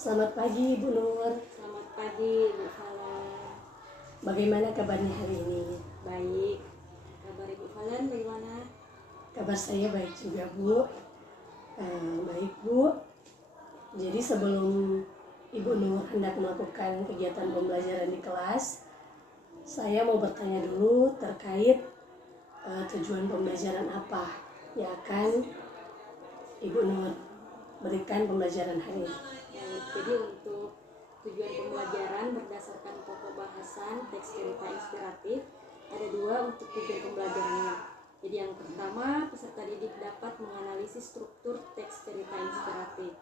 Selamat pagi Bu Nur. Selamat pagi Bu Falan. Bagaimana kabarnya hari ini? Baik. Kabar Ibu Falan bagaimana? Kabar saya baik juga Bu. Baik Bu. Jadi sebelum Ibu Nur hendak melakukan kegiatan pembelajaran di kelas, saya mau bertanya dulu terkait tujuan pembelajaran apa yang akan Ibu Nur berikan pembelajaran hari ini. Jadi untuk tujuan pembelajaran berdasarkan pokok bahasan teks cerita inspiratif ada dua untuk tujuan pembelajarannya. Jadi yang pertama, peserta didik dapat menganalisis struktur teks cerita inspiratif.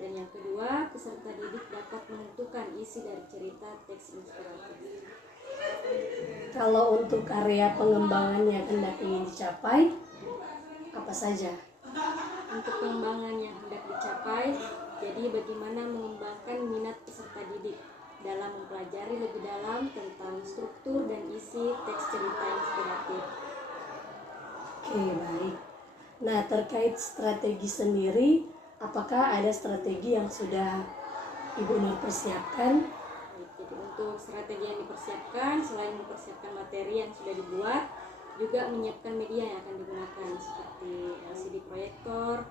Dan yang kedua, peserta didik dapat menentukan isi dari cerita teks inspiratif. Kalau untuk area pengembangan yang hendak ingin dicapai, apa saja? Untuk pengembangan yang hendak dicapai, jadi bagaimana mengembangkan minat peserta didik dalam mempelajari lebih dalam tentang struktur dan isi teks cerita inspiratif. Oke, baik. Nah, terkait strategi sendiri, apakah ada strategi yang sudah Ibu Nur persiapkan? Jadi untuk strategi yang dipersiapkan, selain mempersiapkan materi yang sudah dibuat, juga menyiapkan media yang akan digunakan seperti LCD proyektor,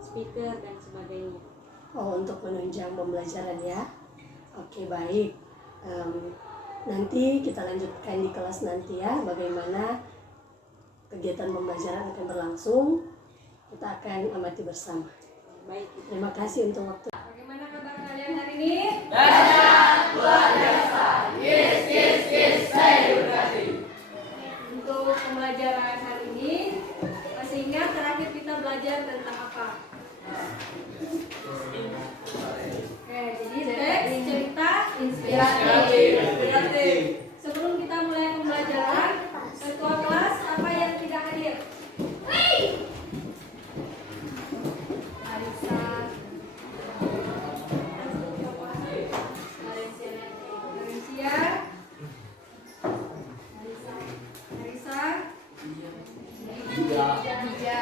speaker, dan sebagainya. Oh, untuk menunjang pembelajaran ya. Oke, baik. Nanti kita lanjutkan di kelas nanti ya, bagaimana kegiatan pembelajaran akan berlangsung. Kita akan amati bersama. Baik. Terima kasih untuk waktu. Bagaimana kabar kalian hari ini? Luar biasa. Yes, saya edukasi. Untuk pembelajaran hari ini, masih ingat terakhir kita belajar tentang apa? Oke, jadi teks cerita inspiratif. Sebelum kita mulai pembelajaran, ketua kelas apa yang tidak hadir? Marisa, Malaysia, Marisa, Dija,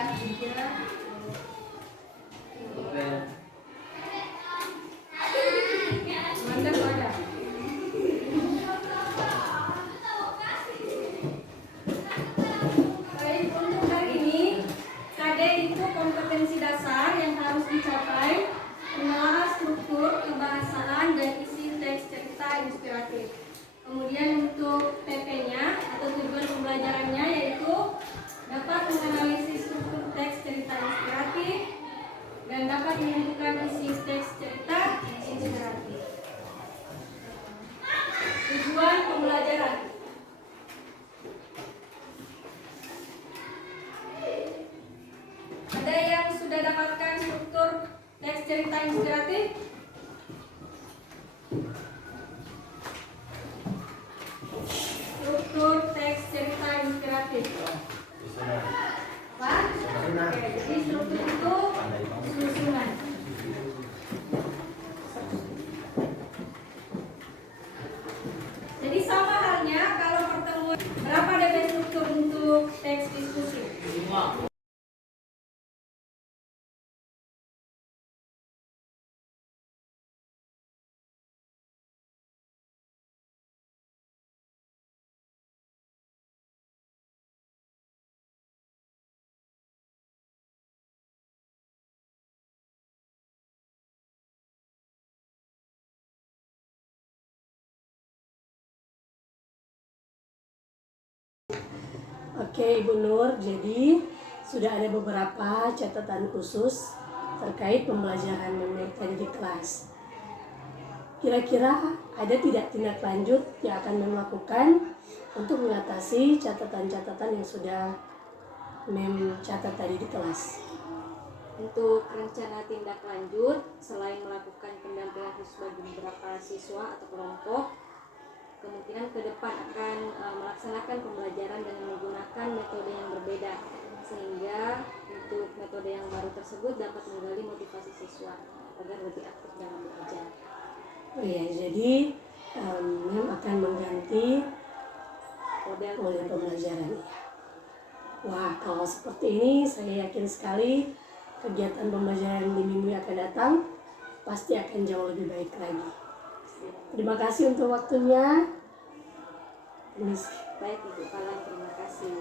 Amanda tuh ada. Baik, untuk hari ini KD itu kompetensi dasar yang harus dicapai, menelaah struktur, kebahasaan, dan isi teks cerita inspiratif. Kemudian untuk TP-nya atau tujuan pembelajarannya yaitu dapat menganalisis struktur teks cerita inspiratif dan dapat menentukan isi teks cerita inspiratif. Tujuan pembelajaran. Ada yang sudah dapatkan struktur teks cerita inspiratif? Struktur teks cerita inspiratif. Apa? Oke, jadi struktur itu susunan. Jadi sama halnya kalau pertemuan, berapa DP struktur untuk teks diskusi? 5. Oke Ibu Nur, jadi sudah ada beberapa catatan khusus terkait pembelajaran yang tadi di kelas. Kira-kira ada tidak tindak lanjut yang akan melakukan untuk mengatasi catatan-catatan yang sudah catat tadi di kelas? Untuk rencana tindak lanjut, selain melakukan pendampingan khusus bagi beberapa siswa atau kelompok, kemungkinan ke depan akan melaksanakan pembelajaran dengan menggunakan metode yang berbeda, sehingga untuk metode yang baru tersebut dapat menggali motivasi siswa agar lebih aktif dalam belajar. Oh iya, jadi Mem akan mengganti model pembelajaran. Wah, kalau seperti ini saya yakin sekali kegiatan pembelajaran di minggu yang akan datang pasti akan jauh lebih baik lagi. Terima kasih untuk waktunya. Permisi. Baik Ibu Kala, terima kasih.